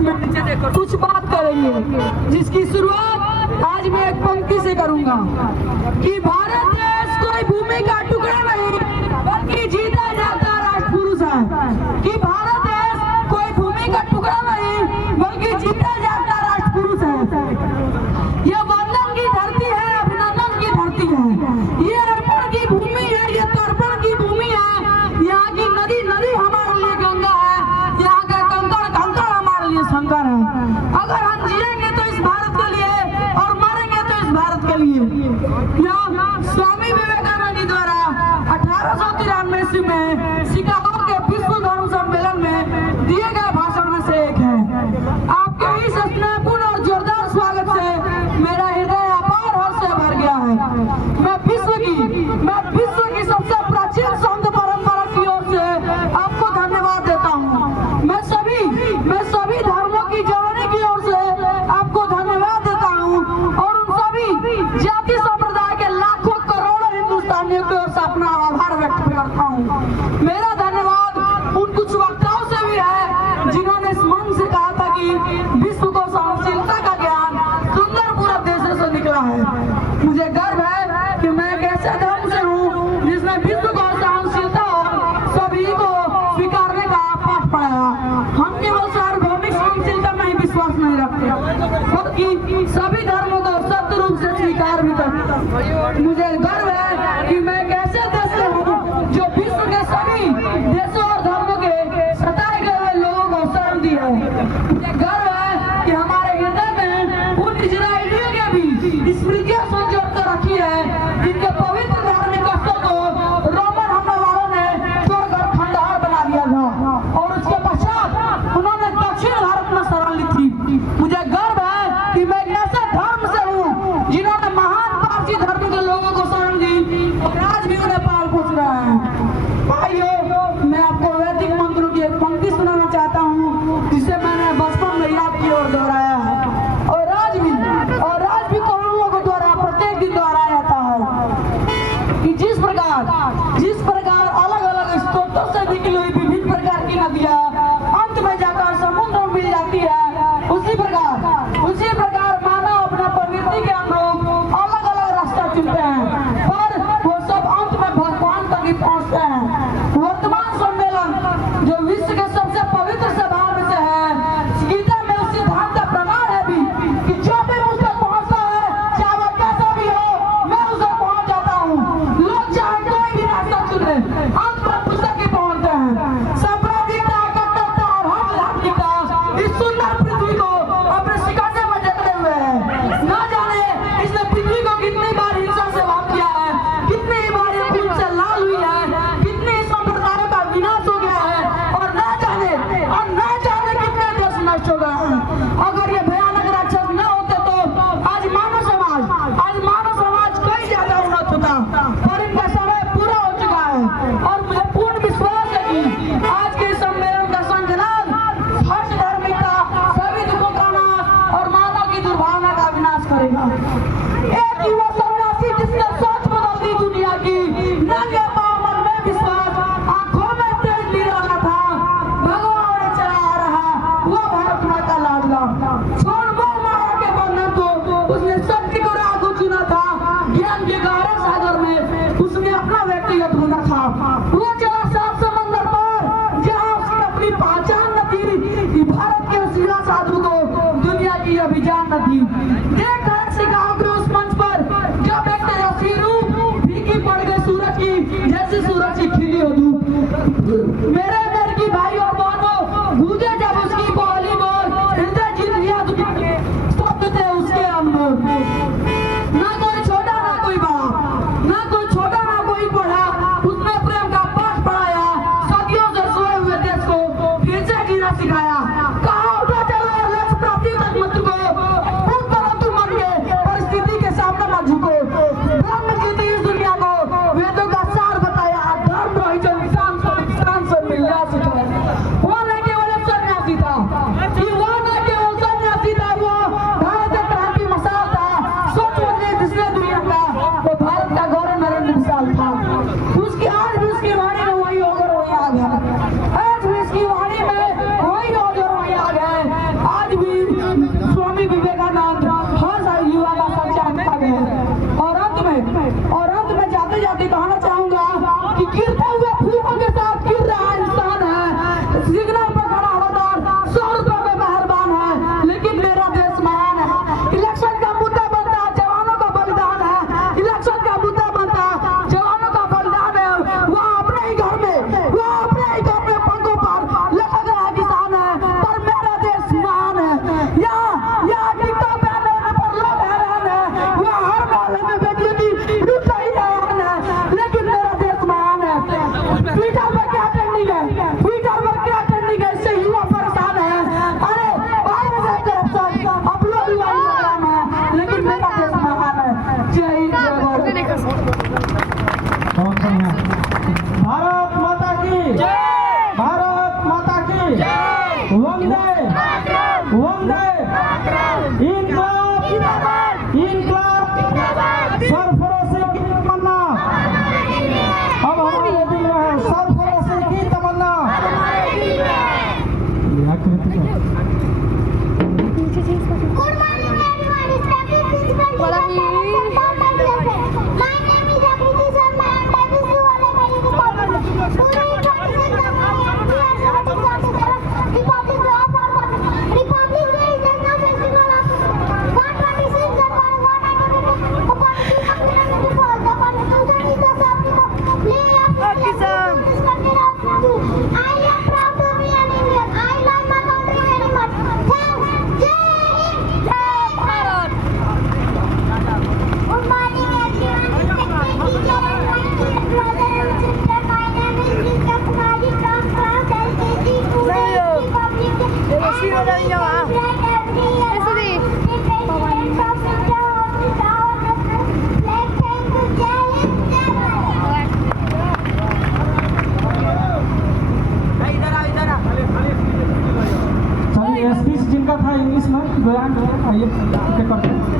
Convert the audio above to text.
में कुछ बात करेंगे, जिसकी शुरुआत आज मैं एक पंक्ति से करूंगा कि भारत देश कोई भूमि का टुकड़ा नहीं बल्कि जीता जाता राष्ट्र पुरुष है। कि भारत देश कोई भूमि का टुकड़ा नहीं बल्कि जीता जाता राष्ट्र पुरुष है। यह वंदन की धरती है, अभिनंदन की धरती है, ये अर्पण की भूमि है, ये तर्पण की भूमि है। यहाँ की नदी नदी हमारे लिए गंगा है, यहाँ का कंकड़ कंकड़ हमारे लिए शंकर है। अगर हम जिएंगे तो इस भारत के लिए और मरेंगे तो इस भारत के लिए। यहाँ स्वामी विवेकानंद जी द्वारा 1893 ईस्वी में शिकागो के विश्व धर्म सम्मेलन में दिए गए भाषण में से एक है। आपके इस स्नेहपूर्ण और जोरदार स्वागत से मेरा हृदय अपार हर्ष से भर गया है। मैं विश्व की सबसे प्राचीन संत परंपरा की ओर से आपको धन्यवाद देता हूँ। मैं सभी धर्मों की जननी की ओर से आपको धन्यवाद देता हूँ और उन सभी जाति संप्रदाय के लाखों करोड़ों हिंदुस्तानियों की ओर से अपना आभार व्यक्त करता हूँ। मेरा धन्यवाद उन कुछ वक्ताओं से भी है जिन्होंने इस मन से कहा था कि विश्व को सहनशीलता का ज्ञान सुंदर पूरब देशों से निकला है। मुझे गर्व है कि मैं एक ऐसे धर्म से हूँ जिसने विश्व को सहनशीलता और सभी को स्वीकारने का पाठ पढ़ाया। हम केवल सार्वभौमिक सहनशीलता में ही विश्वास नहीं रखते बल्कि सभी धर्मों को सत्य रूप से स्वीकार भी करते। मुझे गर्व है कि मैं एक ऐसे देश से हूँ जो विश्व के सभी देशों और धर्मों के सताए गए हुए लोगों को शरण दी है। मुझे गर्व है कि हमारे हृदय में उन इजरायलियों के भी स्मृतियां संजो कर रखी है जिनके पवित्र धार्मिक स्थल को रोमन हमलावरों ने तोड़कर खंडहर बना दिया था और उसके पश्चात उन्होंने दक्षिण भारत में शरण ली थी। मुझे गर्व है कि मैं एक ऐसे धर्म से हूँ जिन्होंने महान पारसी धर्म के लोगों को शरण दी और आज भी उन्हें पाल पोस रहा है। भाइयों, मैं आपको वैदिक मंत्रों की एक पंक्ति सुनाना चाहता हूँ जिसे मैंने बचपन में याद की और दोहराया है और आज भी करोड़ों लोगों द्वारा प्रत्येक दिन दोहराया जाता है कि जिस प्रकार अलग अलग स्रोतों से निकली हुई विभिन्न प्रकार की नदियाँ अंत में जाकर समुद्र में मिल जाती है, उसी प्रकार मानव अपना प्रवृत्ति के अनुरूप अलग अलग रास्ता चुनते हैं पर वो सब अंत में भगवान तक ही पहुँचते हैं। वर्तमान सम्मेलन जो विश्व के सबसे पवित्र सभा में से है, गीता में उस सिद्धांत का प्रमाण है भी कि जो भी मुझ तक पहुँचता है चाहे वह कैसा भी हो, मैं उसे पहुँच जाता हूँ। लोग चाहे कोई भी रास्ता चुने अंत में मुझ तक ही पहुँचते हैं। सांप्रदायिकता, कट्टरता और हठधार्मिकता इस सुंदर पृथ्वी को अपने सिकंजे में जकड़े हुए हैं। न जाने इसने पृथ्वी को कितनी बार हिंसा से भाग किया है, कितनी बार ये खून से लाल हुई है, कितने संप्रदायों का विनाश हो गया है और न जाने कितने देश नष्ट हो गए हैं। अगर ये भयानक राक्षस न होते तो आज मानव समाज कई ज्यादा उन्नत होता, पर इनका समय पूरा हो चुका है और मुझे पूर्ण विश्वास है कि आज के सम्मेलन का संकलन हर्ष धार्मिकता, सभी दुखों का नाश और मानव की दुर्भावना का विनाश करेगा। एक युवा सन्यासी जिसने सोच बदल दी दुनिया की, नंगे पांव मन में विश्वास, आंखों में तेज निराला था, भगवान चला आ रहा वो भारत माँ का लाडला। छोड़ वो माया के बंधन को, उसने शक्ति को राघु चुना था, ज्ञान के गहरे सागर में उसने अपना व्यक्तिगत होना था। वो चला सात समंदर पर जहाँ उसने अपनी पहचान न थी, भारत के उस युवा साधु को दुनिया की अभिजान न थी। देख शिकागो के उस मंच पर जब एक तेजस्वी रूप फीकी पड़ गई सूरज की, जैसे सूरज की खिली हो धूप। मेरे घर की भाई और बहनों, गूंजे जब उसकी बोली बोल, हृदय जीत लिया दुनिया के शब्द थे उसके अनमोल। ना कोई छोटा ना कोई बड़ा, उसने प्रेम का पाठ पढ़ाया, सदियों से सोए हुए देश को फिर से जीना सिखाया। कहा उठा चलो और लक्ष्य प्राप्ति तक मत रुको, उस तरह तुम मन के परिस्थिति के सामने मत झुको। ब्रह्म जीती इस दुनिया को, वेदों का सार बताया, धर्म रही जो इंसान से मिलना सिखाया। वो न केवल एक सन्यासी था, वो भारत का क्रांति मसाल था, सोच बदले जिसने दुनिया का, वो भारत का गौरव नरेंद्र विशाल था। उसकी आज भी उसकी वाणी में वही होकर वही आ गया, आज भी उसकी वाणी में वही होकर वही आ गए। बयान आइए करते हैं।